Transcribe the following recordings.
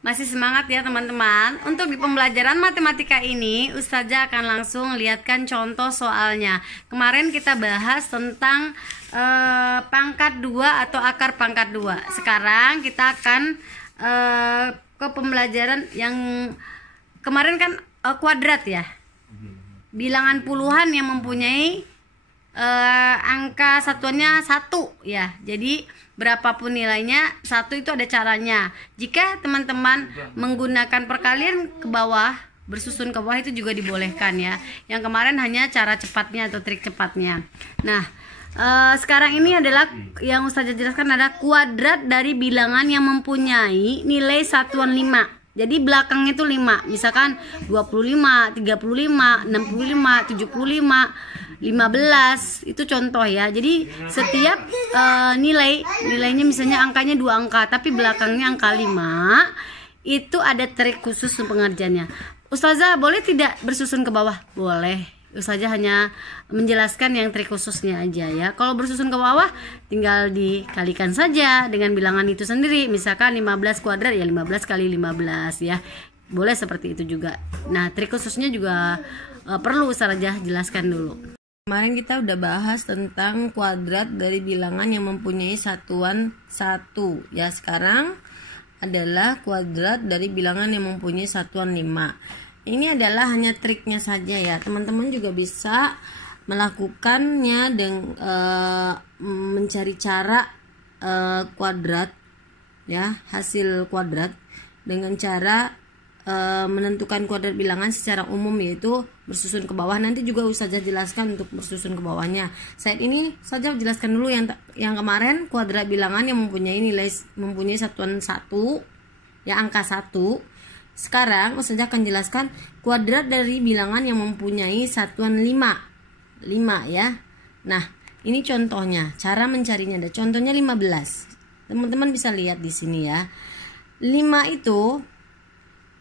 Masih semangat ya teman-teman? Untuk di pembelajaran matematika ini, Ustazah akan langsung lihatkan contoh soalnya. Kemarin kita bahas tentang pangkat 2 atau akar pangkat 2. Sekarang kita akan ke pembelajaran yang kemarin kan kuadrat ya. Bilangan puluhan yang mempunyai angka satuannya 1 ya. Jadi berapapun nilainya 1 itu ada caranya. Jika teman-teman menggunakan perkalian ke bawah, bersusun ke bawah itu juga dibolehkan ya. Yang kemarin hanya cara cepatnya atau trik cepatnya. Nah, sekarang ini adalah yang Ustazah jelaskan adalah kuadrat dari bilangan yang mempunyai nilai satuan 5. Jadi belakangnya itu 5. Misalkan 25, 35, 65, 75, 15. Itu contoh ya. Jadi setiap nilainya misalnya angkanya 2 angka tapi belakangnya angka 5, itu ada trik khusus pengerjaannya. Ustazah boleh tidak bersusun ke bawah? Boleh. Ustazah hanya menjelaskan yang trik khususnya aja ya. Kalau bersusun ke bawah tinggal dikalikan saja dengan bilangan itu sendiri. Misalkan 15 kuadrat ya 15 kali 15 ya. Boleh seperti itu juga. Nah, trik khususnya juga perlu Ustazah jelaskan dulu. Kemarin kita udah bahas tentang kuadrat dari bilangan yang mempunyai satuan 1 ya. Sekarang adalah kuadrat dari bilangan yang mempunyai satuan 5. Ini adalah hanya triknya saja ya. Teman-teman juga bisa melakukannya dengan mencari cara kuadrat ya, hasil kuadrat dengan cara menentukan kuadrat bilangan secara umum, yaitu bersusun ke bawah. Nanti juga Ustazah jelaskan untuk bersusun ke bawahnya. Saat ini saja jelaskan dulu yang kemarin, kuadrat bilangan yang mempunyai satuan 1 ya, angka 1. Sekarang Ustazah akan jelaskan kuadrat dari bilangan yang mempunyai satuan 5 ya. Nah, ini contohnya, cara mencarinya ada. Contohnya 15. Teman-teman bisa lihat di sini ya. 5 itu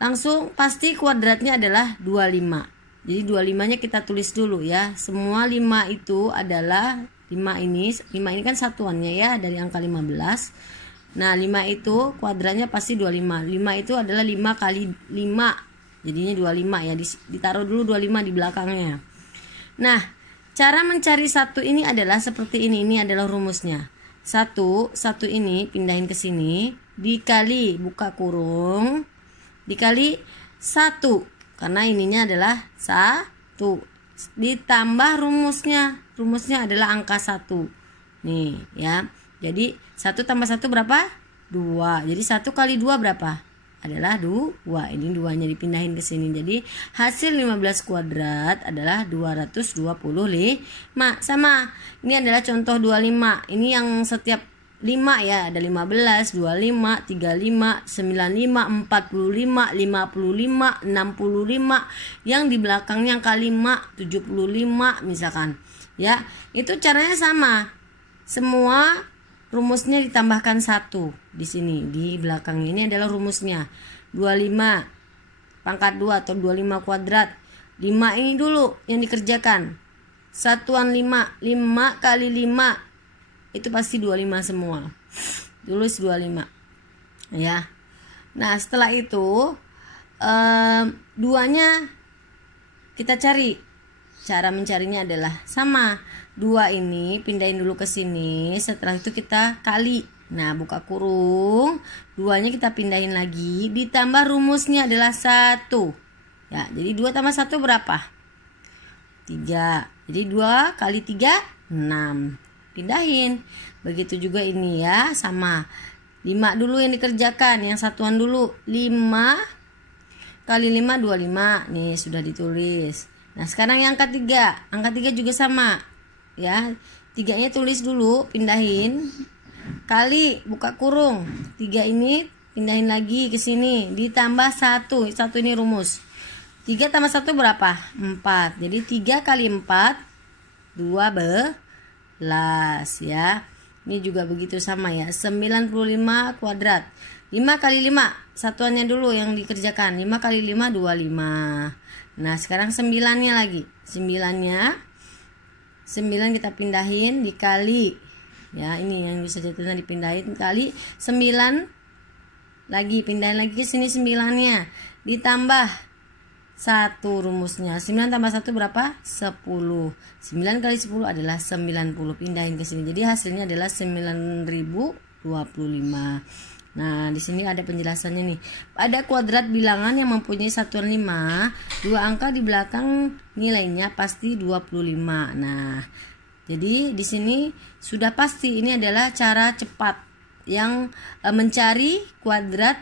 langsung pasti kuadratnya adalah 25. Jadi 25-nya kita tulis dulu ya. Semua 5 itu adalah 5 ini kan satuannya ya dari angka 15. Nah, 5 itu kuadratnya pasti 25. 5 itu adalah 5 kali 5. Jadinya 25 ya. Ditaruh dulu 25 di belakangnya. Nah, cara mencari 1 ini adalah seperti ini. Ini adalah rumusnya. 1 ini pindahin ke sini, dikali buka kurung, dikali 1. Karena ininya adalah 1. Ditambah rumusnya. Rumusnya adalah angka 1. Nih ya. Jadi 1 tambah 1 berapa? 2. Jadi 1 kali 2 berapa? Adalah 2. Ini 2-nya dipindahin ke sini. Jadi hasil 15 kuadrat adalah 225. Sama. Ini adalah contoh 25. Ini yang setiap 5 ya. Ada 15, 25, 35, 95, 45, 55, 65. Yang di belakangnya angka 5, 75 misalkan. Ya, itu caranya sama. Semua rumusnya ditambahkan 1 di sini di belakang. Ini adalah rumusnya. 25 pangkat 2 atau 25 kuadrat. 5 ini dulu yang dikerjakan. Satuan 5 kali 5 itu pasti 25 semua. Tulis 25 ya. Nah, setelah itu 2-nya kita cari. Cara mencarinya adalah sama. 2 ini pindahin dulu ke sini. Setelah itu kita kali. Nah, buka kurung. 2-nya kita pindahin lagi. Ditambah rumusnya adalah 1. Ya, jadi 2 tambah 1 berapa? 3. Jadi 2 kali 3, 6. Pindahin. Begitu juga ini ya, sama. 5 dulu yang dikerjakan. Yang satuan dulu. 5 kali 5, 25. Nih, sudah ditulis. Nah, sekarang yang angka 3. Angka 3 juga sama. Ya, 3-nya tulis dulu, pindahin, kali buka kurung, 3 ini pindahin lagi ke sini, ditambah 1 ini rumus. 3 tambah 1 berapa? 4. Jadi 3 kali 4 12 ya. Ini juga begitu sama ya. 95 kuadrat. 5 kali 5 satuannya dulu yang dikerjakan. 5 kali 5 25. Nah, sekarang 9-nya lagi. 9 kita pindahin dikali ya, ini yang bisa jadinya dipindahin kali 9 lagi, pindahin lagi ke sini 9-nya, ditambah 1 rumusnya. 9 tambah 1 berapa? 10. 9 kali 10 adalah 90. Pindahin ke sini. Jadi hasilnya adalah 9025. Nah, di sini ada penjelasannya nih. Pada kuadrat bilangan yang mempunyai satuan 5, dua angka di belakang nilainya pasti 25. Nah, jadi di sini sudah pasti ini adalah cara cepat yang mencari kuadrat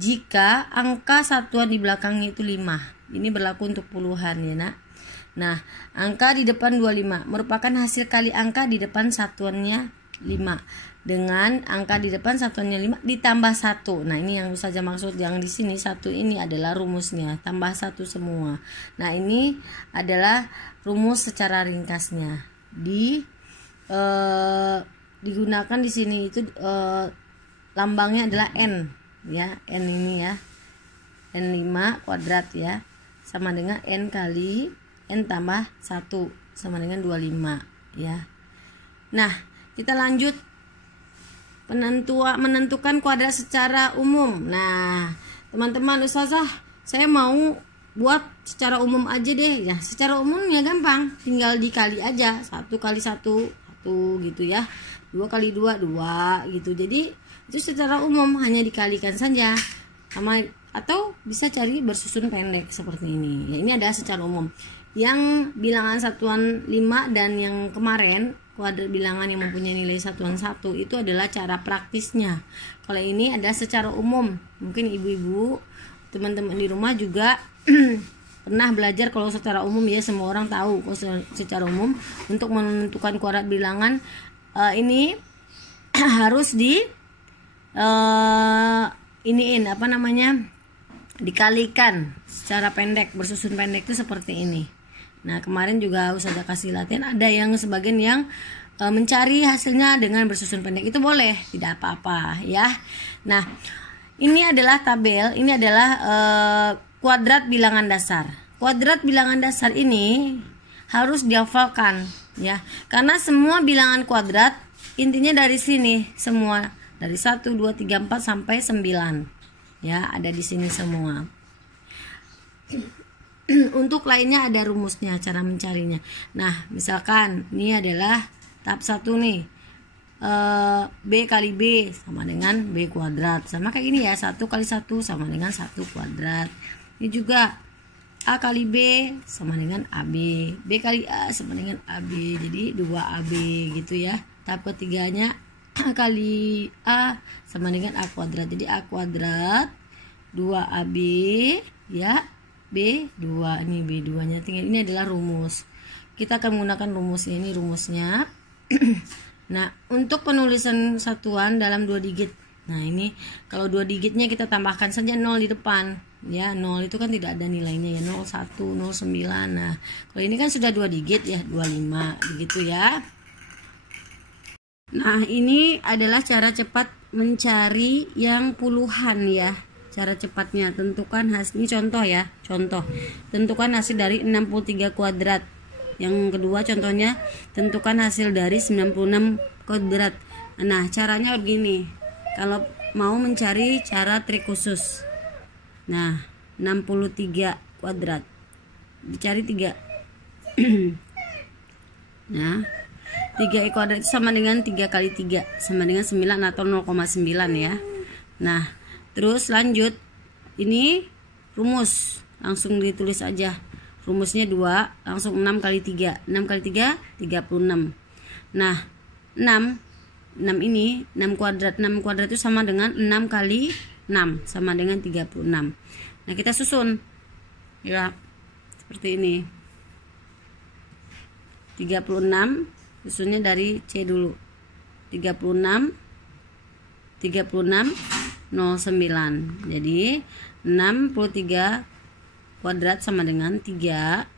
jika angka satuan di belakangnya itu 5. Ini berlaku untuk puluhan ya nak. Nah, angka di depan 25 merupakan hasil kali angka di depan satuannya 5 dengan angka di depan satuannya 5 ditambah 1. Nah, ini yang saja maksud yang di sini 1 ini adalah rumusnya, tambah 1 semua. Nah, ini adalah rumus secara ringkasnya. Digunakan di sini itu lambangnya adalah n ya, n ini ya, n5 kuadrat ya, sama dengan n kali n tambah 1 sama dengan 25 ya. Nah, kita lanjut menentukan kuadrat secara umum. Nah, teman-teman, ustazah saya mau buat secara umum aja deh ya. Secara umum ya gampang, tinggal dikali aja, 1 kali 1 1 gitu ya, 2 kali 2 2 gitu. Jadi itu secara umum hanya dikalikan saja sama, atau bisa cari bersusun pendek seperti ini ya. Ini adalah secara umum. Yang bilangan satuan 5 dan yang kemarin kuadrat bilangan yang mempunyai nilai satuan 1 itu adalah cara praktisnya. Kalau ini adalah secara umum. Mungkin ibu-ibu, teman-teman di rumah juga pernah belajar kalau secara umum ya, semua orang tahu kalau secara umum untuk menentukan kuadrat bilangan ini harus dikalikan secara pendek, bersusun pendek itu seperti ini. Nah, kemarin juga Ustazah kasih latihan, ada yang sebagian yang mencari hasilnya dengan bersusun pendek, itu boleh, tidak apa-apa ya. Nah, ini adalah tabel, ini adalah kuadrat bilangan dasar. Kuadrat bilangan dasar ini harus dihafalkan ya, karena semua bilangan kuadrat intinya dari sini semua, dari 1 2 3 4 sampai 9 ya, ada di sini semua. Untuk lainnya ada rumusnya, cara mencarinya. Nah, misalkan ini adalah tahap 1 nih, B kali B sama dengan B kuadrat, sama kayak ini ya, 1 kali 1 sama dengan 1 kuadrat. Ini juga A kali B sama dengan AB, B kali A sama dengan AB, jadi 2AB gitu ya. Tahap ketiganya A kali A sama dengan A kuadrat, jadi A kuadrat 2AB ya, B2, ini B2 nya tinggal, ini adalah rumus. Kita akan menggunakan rumusnya, ini rumusnya. Nah, untuk penulisan satuan dalam 2 digit, nah ini kalau 2 digitnya kita tambahkan saja 0 di depan ya, 0 itu kan tidak ada nilainya ya, 01 09. Nah, kalau ini kan sudah 2 digit ya, 25 begitu ya. Nah, ini adalah cara cepat mencari yang puluhan ya. Cara cepatnya, tentukan hasil, ini contoh ya, contoh tentukan hasil dari 63 kuadrat. Yang kedua contohnya, tentukan hasil dari 96 kuadrat. Nah, caranya begini, kalau mau mencari cara trik khusus. Nah, 63 kuadrat dicari 3. Nah, 3 kuadrat itu sama dengan 3 kali 3 sama dengan 9 atau 0,9 ya. Nah, terus lanjut, ini rumus langsung ditulis aja, rumusnya 2, langsung 6 kali 3, 6 kali 3 36. Nah, 6 ini 6 kuadrat, 6 kuadrat itu sama dengan 6 kali 6 sama dengan 36. Nah, kita susun ya seperti ini, 36 susunnya dari C dulu, 36 09. Jadi 63 kuadrat sama dengan 3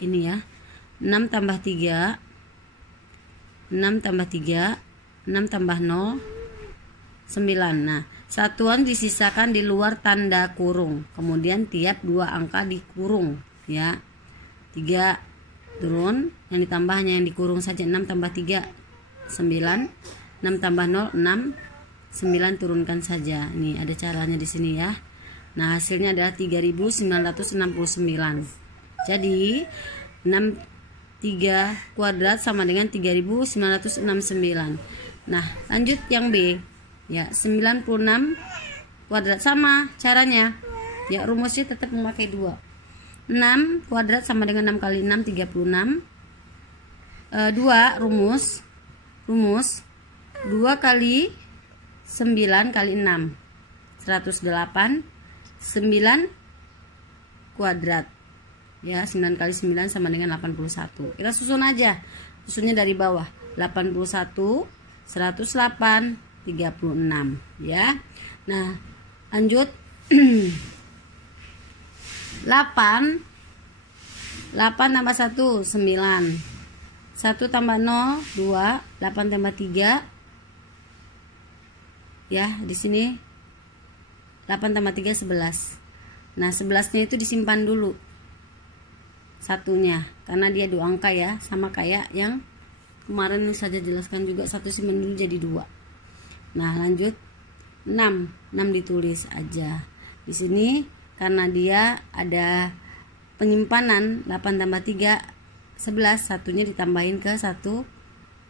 ini ya, 6 tambah 3 6 tambah 3 6 tambah 0 9. Nah, satuan disisakan di luar tanda kurung, kemudian tiap 2 angka dikurung ya. 3 turun, yang ditambah hanya yang dikurung saja, 6 tambah 3 9, 6 tambah 0 6, 9 turunkan saja. Ini ada caranya di sini ya. Nah, hasilnya adalah 3969. Jadi 63 kuadrat sama dengan 3969. Nah, lanjut yang B. Ya, 96 kuadrat sama caranya. Ya, rumusnya tetap memakai 2. 6 kuadrat sama dengan 6 kali 6 36. 2 rumus 2 kali 9 kali 6 108. 9 kuadrat. Ya, 9 kali 9 sama dengan 81. Kita susun aja. Susunnya dari bawah. 81 108 36 ya. Nah, lanjut. 8 tambah 1 9. 1 tambah 0 2, 8 tambah 3 ya, di sini 8 tambah 3 11. Nah, 11-nya itu disimpan dulu satunya karena dia 2 angka ya, sama kayak yang kemarin yang saja jelaskan juga, satu simpan dulu jadi 2. Nah, lanjut 6 ditulis aja di sini karena dia ada penyimpanan 8 tambah 3 11, satunya ditambahin ke satu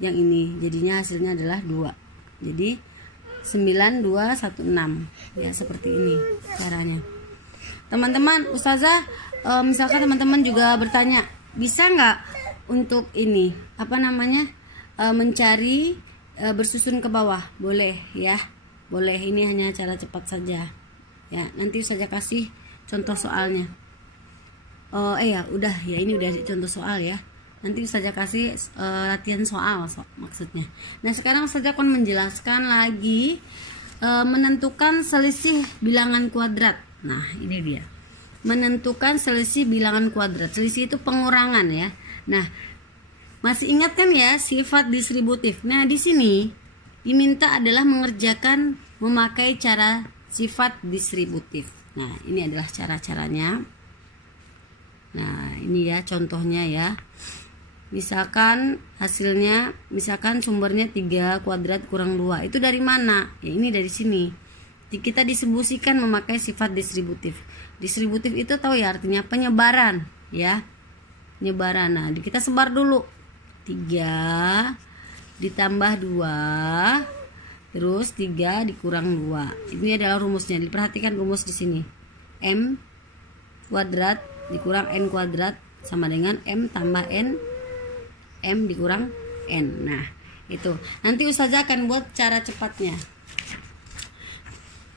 yang ini, jadinya hasilnya adalah 2. Jadi 9216 ya, seperti ini caranya teman-teman. Ustazah misalkan teman-teman juga bertanya, bisa nggak untuk ini mencari bersusun ke bawah? Boleh ya, boleh. Ini hanya cara cepat saja ya, nanti Ustazah kasih contoh soalnya. Ini udah contoh soal ya. Nanti Ustazah kasih latihan soal maksudnya. Nah, sekarang Ustazah akan menjelaskan lagi menentukan selisih bilangan kuadrat. Nah, ini dia. Menentukan selisih bilangan kuadrat. Selisih itu pengurangan ya. Nah, masih ingat kan ya sifat distributif. Nah, di sini diminta adalah mengerjakan memakai cara sifat distributif. Nah, ini adalah cara-caranya. Nah, ini ya contohnya ya. Misalkan hasilnya, misalkan sumbernya 3 kuadrat kurang 2. Itu dari mana? Ya, ini dari sini. Kita distribusikan memakai sifat distributif. Distributif itu tahu ya artinya penyebaran ya. Penyebaran. Nah, kita sebar dulu. 3 ditambah 2 terus 3 dikurang 2. Ini adalah rumusnya. Diperhatikan rumus di sini. M kuadrat dikurang N kuadrat sama dengan M tambah N, M dikurang N. Nah, itu. Nanti Ustazah akan buat cara cepatnya.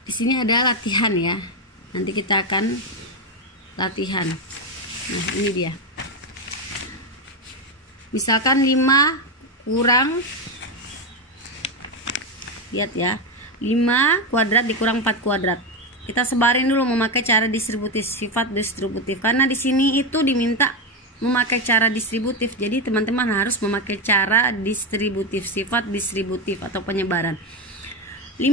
Di sini ada latihan ya. Nanti kita akan latihan. Nah, ini dia. Misalkan 5 kurang, lihat ya, 5 kuadrat dikurang 4 kuadrat. Kita sebarin dulu memakai cara distributif, sifat distributif. Karena di sini itu diminta memakai cara distributif. Jadi teman-teman harus memakai cara distributif, sifat distributif atau penyebaran. 5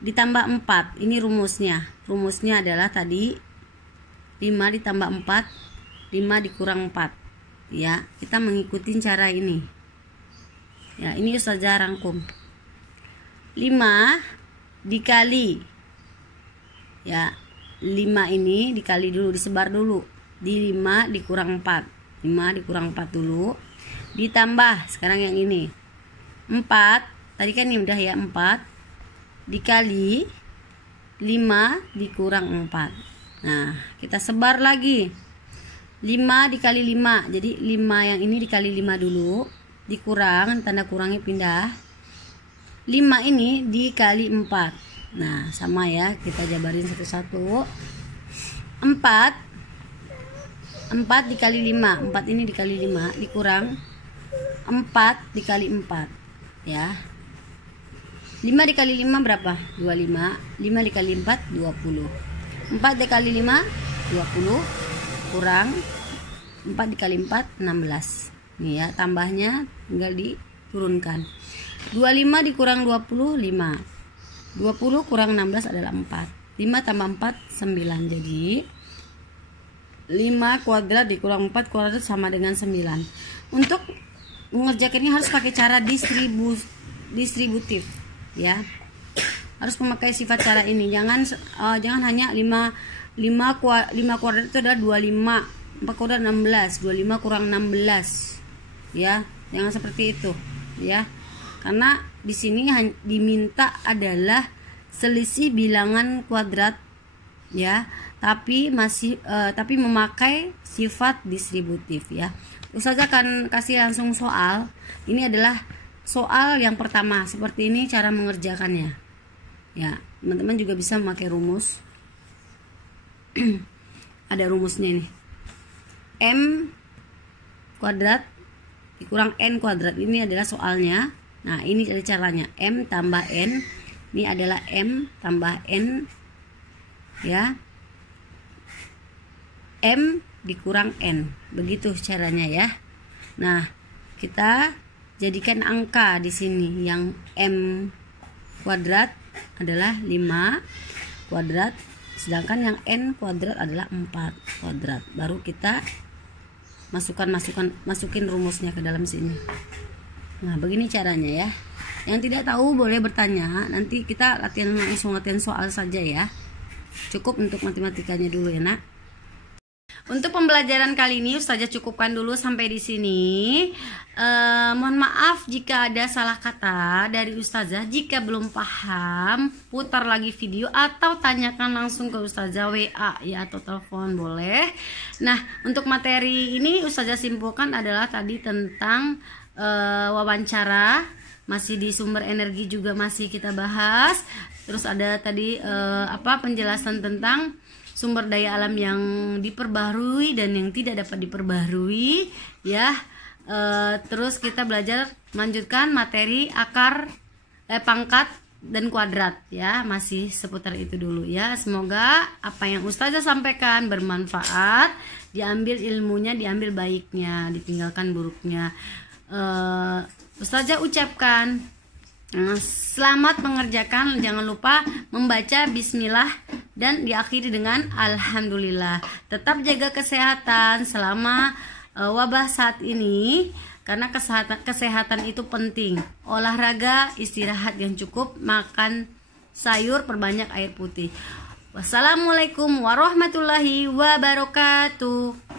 ditambah 4. Ini rumusnya. Rumusnya adalah tadi 5 ditambah 4, 5 dikurang 4. Ya, kita mengikuti cara ini. Ya, ini Ustazah rangkum. 5 dikali, ya, 5 ini dikali dulu, disebar dulu. Di 5 dikurang 4. 5 dikurang 4 dulu. Ditambah sekarang yang ini. 4, tadi kan ini udah ya, 4 dikali 5 dikurang 4. Nah, kita sebar lagi. 5 dikali 5. Jadi 5 yang ini dikali 5 dulu. Dikurang, tanda kurangnya pindah. 5 ini dikali 4. Nah, sama ya, kita jabarin satu-satu. 4 dikali 5. 4 ini dikali 5 dikurang 4 dikali 4 ya. 5 dikali 5 berapa? 25. 5 dikali 4 20. 4 dikali 5 20 kurang 4 dikali 4 16. Nih ya, tambahnya tinggal diturunkan. 25 dikurang 20 5. 20 kurang 16 adalah 4. 5 tambah 4 9. Jadi 5 kuadrat dikurang 4 kuadrat sama dengan 9. Untuk mengerjakannya harus pakai cara distributif ya. harus memakai sifat cara ini. Jangan hanya 5 kuadrat itu adalah 25, 4 kuadrat 16, 25 kurang 16 ya, jangan seperti itu ya, karena di sini diminta adalah selisih bilangan kuadrat ya, tapi memakai sifat distributif ya. Ustazah akan kasih langsung soal. Ini adalah soal yang pertama, seperti ini cara mengerjakannya ya. Teman-teman juga bisa memakai rumus. Ada rumusnya nih, M kuadrat dikurang N kuadrat, ini adalah soalnya. Nah ini ada caranya, M tambah N, ini adalah M tambah N ya, M dikurang N, begitu caranya ya. Nah kita jadikan angka di sini, yang M kuadrat adalah 5 kuadrat, sedangkan yang N kuadrat adalah 4 kuadrat. Baru kita masukin rumusnya ke dalam sini. Nah begini caranya ya. Yang tidak tahu boleh bertanya, nanti kita langsung latihan soal saja ya. Cukup untuk matematikanya dulu ya nak. Untuk pembelajaran kali ini Ustazah cukupkan dulu sampai di sini. Mohon maaf jika ada salah kata dari Ustazah. Jika belum paham, putar lagi video atau tanyakan langsung ke Ustazah WA ya, atau telepon boleh. Nah, untuk materi ini Ustazah simpulkan adalah tadi tentang wawancara, masih di sumber energi juga masih kita bahas. Terus ada tadi penjelasan tentang sumber daya alam yang diperbaharui dan yang tidak dapat diperbaharui ya. Terus kita belajar melanjutkan materi akar, pangkat dan kuadrat ya, masih seputar itu dulu ya. Semoga apa yang Ustazah sampaikan bermanfaat, diambil ilmunya, diambil baiknya, ditinggalkan buruknya. Ustazah ucapkan selamat mengerjakan, jangan lupa membaca bismillah dan diakhiri dengan alhamdulillah. Tetap jaga kesehatan selama wabah saat ini, karena kesehatan itu penting. Olahraga, istirahat yang cukup, makan sayur, perbanyak air putih. Wassalamualaikum warahmatullahi wabarakatuh.